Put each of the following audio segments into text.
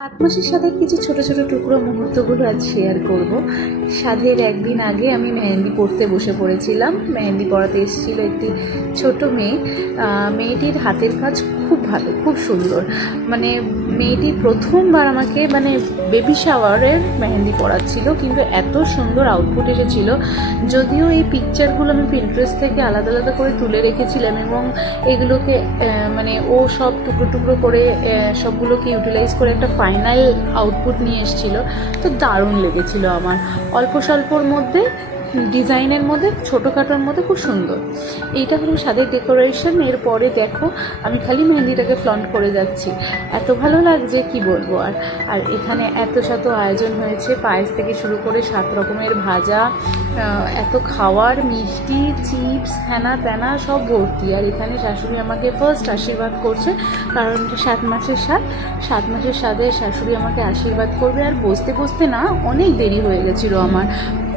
আত্মসের সাথে কিছু ছোট ছোট টুকরো মুহূর্তগুলো আজ শেয়ার করব। সাধের একদিন আগে আমি মেহেন্দি পড়তে বসে পড়েছিলাম। মেহেন্দি পড়াতে এসেছিল একটি ছোট মেয়ে। মেয়েটির হাতের কাজ খুব ভালো, খুব সুন্দর। মানে মেয়েটি প্রথমবার আমাকে বেবি শাওয়ারের মেহেন্দি পড়াচ্ছিল, কিন্তু এত সুন্দর আউটপুট এসেছিল। যদিও এই পিকচারগুলো আমি পিন্টারেস্ট থেকে আলাদা আলাদা করে তুলে রেখেছিলাম এবং এগুলোকে ও সব টুকরো টুকরো করে সবগুলোকে ইউটিলাইজ করে একটা ফাইনাল আউটপুট নিয়ে এসেছিলো। তো দারুণ লেগেছিলো আমার। অল্প স্বল্পর মধ্যে, ডিজাইনের মধ্যে, ছোটোখাটোর মধ্যে খুব সুন্দর। এইটা হলো সাদের ডেকোরেশন। এরপরে দেখো আমি খালি মেহেন্দিটাকে ফ্লন্ট করে যাচ্ছি, এত ভালো লাগছে কি বলবো। আর এখানে এত শত আয়োজন হয়েছে, পায়েস থেকে শুরু করে 7 রকমের ভাজা, এত খাওয়ার, মিষ্টি, চিপস, হ্যানা ত্যানা সব ভর্তি। আর এখানে শাশুড়ি আমাকে ফার্স্ট আশীর্বাদ করছে, কারণ 7 মাসের স্বাদে শাশুড়ি আমাকে আশীর্বাদ করবে। আর বসতে বসতে না অনেক দেরি হয়ে গেছিলো আমার,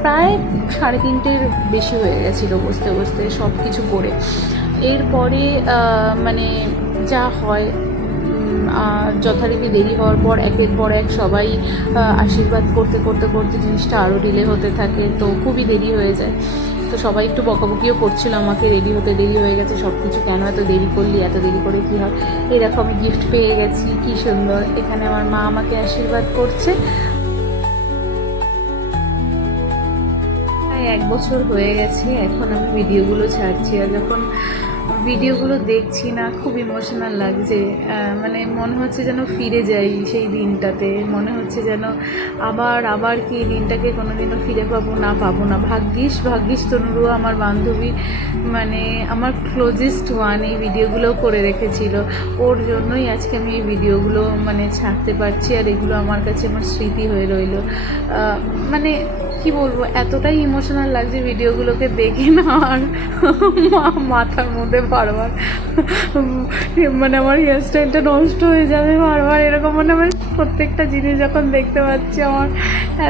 প্রায় 3:30-র বেশি হয়ে গেছিলো বসতে বসতে সব কিছু করে। এরপরে যা হয়, যথারীতি দেরি হওয়ার পর একের পর এক সবাই আশীর্বাদ করতে করতে করতে জিনিসটা আরও ডিলে হতে থাকে, তো খুবই দেরি হয়ে যায়। তো সবাই একটু বকাবকিও করছিল আমাকে, রেডি হতে দেরি হয়ে গেছে, সব কিছু কেন এত দেরি করলি, এত দেরি করে কী হয়। এই দেখো আমি গিফট পেয়ে গেছি, কী সুন্দর। এখানে আমার মা আমাকে আশীর্বাদ করছে। 1 বছর হয়ে গেছে এখন আমি ভিডিওগুলো ছাড়ছি, আর যখন ভিডিওগুলো দেখছি না খুব ইমোশনাল লাগছে। মনে হচ্ছে যেন ফিরে যাই সেই দিনটাতে, মনে হচ্ছে যেন আবার কি এই দিনটাকে কোনোদিনও ফিরে পাবো না। ভাগ্যিস তনুরুয়া আমার বান্ধবী, আমার ক্লোজেস্ট ওয়ান, এই ভিডিওগুলো করে রেখেছিল। ওর জন্যই আজকে আমি এই ভিডিওগুলো ছাড়তে পারছি, আর এগুলো আমার কাছে আমার স্মৃতি হয়ে রইল। কি বলবো, এতটাই ইমোশনাল লাগছে ভিডিওগুলোকে দেখে না। আর মাথার মধ্যে বারবার আমার হেয়ার স্টাইলটা নষ্ট হয়ে যাবে বারবার এরকম। আমার প্রত্যেকটা জিনিস যখন দেখতে পাচ্ছি আমার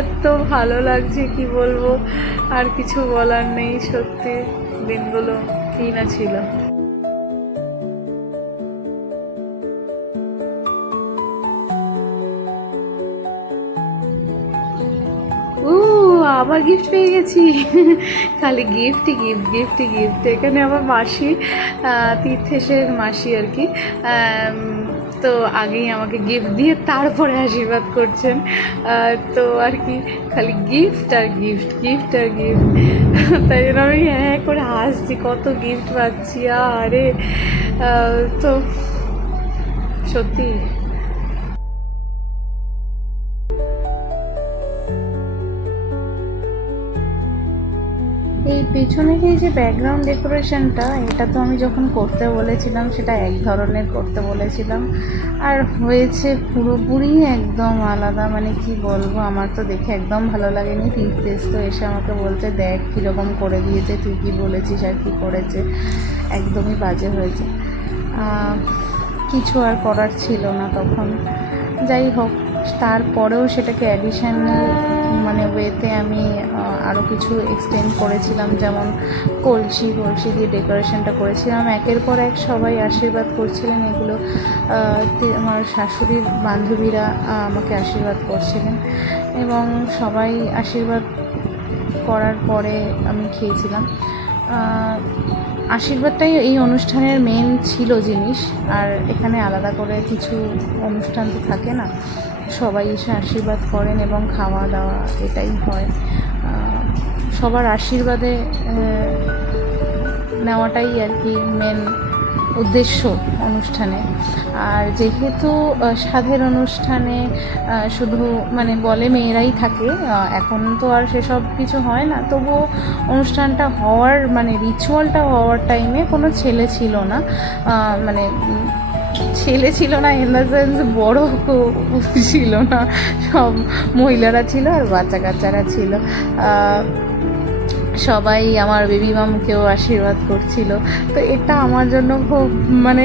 এত ভালো লাগছে কি বলবো, আর কিছু বলার নেই। সত্যি দিনগুলো কী না ছিল। আবার গিফট পেয়ে গেছি। খালি গিফট। এখানে আমার মাসি, তীর্থেশের মাসি আর কি, তো আগেই আমাকে গিফট দিয়ে তারপরে আশীর্বাদ করছেন। তো আর কি খালি গিফট আর গিফট। তাই জন্য আমি হ্যাঁ করে হাসছি, কত গিফট পাচ্ছি। আরে তো সত্যি এই পেছনের এই যে ব্যাকগ্রাউন্ড ডেকোরেশনটা, এটা তো আমি যখন করতে বলেছিলাম সেটা এক ধরনের করতে বলেছিলাম, আর হয়েছে পুরোপুরি একদম আলাদা। কি বলবো, আমার তো দেখে একদম ভালো লাগেনি। তীর্থেশ তো এসে আমাকে বলতে, দেখ কীরকম করে দিয়েছে, তুই কী বলেছিস আর কী করেছে, একদমই বাজে হয়েছে। কিছু আর করার ছিল না তখন। যাই হোক, তারপরেও সেটাকে অ্যাডিশনাল ওয়েতে আমি আরও কিছু এক্সটেন্ড করেছিলাম, যেমন কলসি দিয়ে ডেকোরেশনটা করেছিলাম। একের পর এক সবাই আশীর্বাদ করছিলেন। এগুলো আমার শাশুড়ির বান্ধবীরা আমাকে আশীর্বাদ করছিলেন, এবং সবাই আশীর্বাদ করার পরে আমি খেয়েছিলাম। আশীর্বাদটাই এই অনুষ্ঠানের মেন ছিল জিনিস। আর এখানে আলাদা করে কিছু অনুষ্ঠান তো থাকে না, সবাই এসে আশীর্বাদ করেন এবং খাওয়া দাওয়া এটাই হয়। সবার আশীর্বাদে নেওয়াটাই আর কি মেন উদ্দেশ্য অনুষ্ঠানে। আর যেহেতু সাধের অনুষ্ঠানে শুধু বলে মেয়েরাই থাকে, এখন তো আর সেসব কিছু হয় না, তবুও অনুষ্ঠানটা হওয়ার রিচুয়ালটা হওয়ার টাইমে কোনো ছেলে ছিল না। ছেলে ছিল না ইন দ্য সেন্স বড় ছিল না, সব মহিলারা ছিল আর বাচ্চা কাচ্চারা ছিল। সবাই আমার বেবি মামকেও আশীর্বাদ করছিল। তো এটা আমার জন্য খুব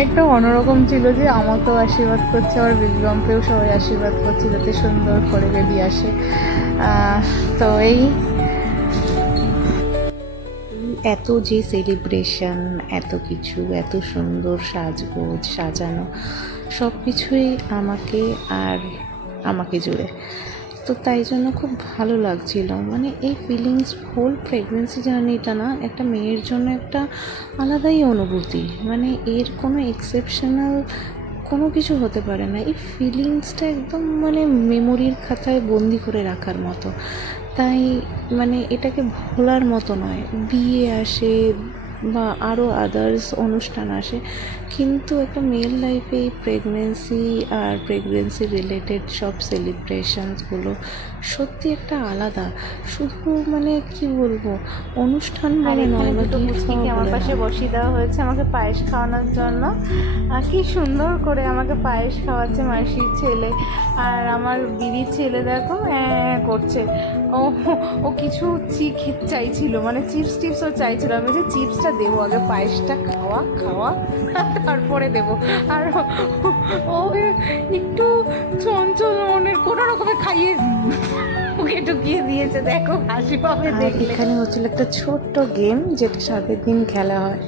একটা অন্যরকম ছিল যে আমাকেও আশীর্বাদ করছে, আমার বেবি মামকেও সবাই আশীর্বাদ করছে যাতে সুন্দর করে বেবি আসে। তো এই এত যে সেলিব্রেশন, এত কিছু, এত সুন্দর সাজগোজ সাজানো, সব কিছুই আমাকে আর আমাকে জুড়ে। তো তাই জন্য খুব ভালো লাগছিল, মানে এই ফিলিংস হোল প্রেগনেন্সি জার্নিটা না একটা মেয়ের জন্য একটা আলাদাই অনুভূতি, মানে এর কোনো এক্সেপশনাল কোনো কিছু হতে পারে না। এই ফিলিংসটা একদম মানে মেমোরির খাতায় বন্দি করে রাখার মতো। তাই মানে এটাকে ভোলার মতো নয়। বিয়ে আসে বা আরও আদার্স অনুষ্ঠান আসে, কিন্তু একটা মেয়ের লাইফে এই প্রেগনেন্সি আর প্রেগনেন্সি রিলেটেড সব সেলিব্রেশনসগুলো সত্যি একটা আলাদা। শুধু মানে কি বলবো, অনুষ্ঠান বলে নয় বা দুটো মুচকিকে আমার পাশে বসিয়ে দেওয়া হয়েছে আমাকে পায়েস খাওয়ানোর জন্য। কি সুন্দর করে আমাকে পায়েস খাওয়াচ্ছে মাসির ছেলে। আর আমার দিদির ছেলে দেখো করছে, ও ও কিছু চাইছিল, মানে চিপস টিপসও চাইছিল। আমি যে চিপসটা দেবো, আগে পায়েসটা খাওয়া খাওয়া তারপরে দেবো। আর ও একটু চঞ্চল মনের, কোনো রকমে খাইয়ে ওকে ঢুকিয়ে দিয়েছে। দেখো হাসি পাবে দেখলে। এখানে হচ্ছিল একটা ছোট্ট গেম যেটা সাতের দিন খেলা হয়,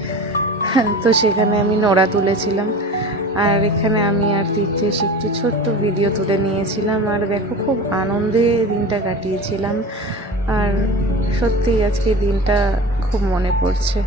তো সেখানে আমি নোড়া তুলেছিলাম। আর এখানে আমি আর তীর্থেশ একটু ছোট্ট ভিডিও তুলে নিয়েছিলাম। আর দেখো খুব আনন্দে দিনটা কাটিয়েছিলাম। আর সত্যিই আজকে দিনটা খুব মনে পড়ছে।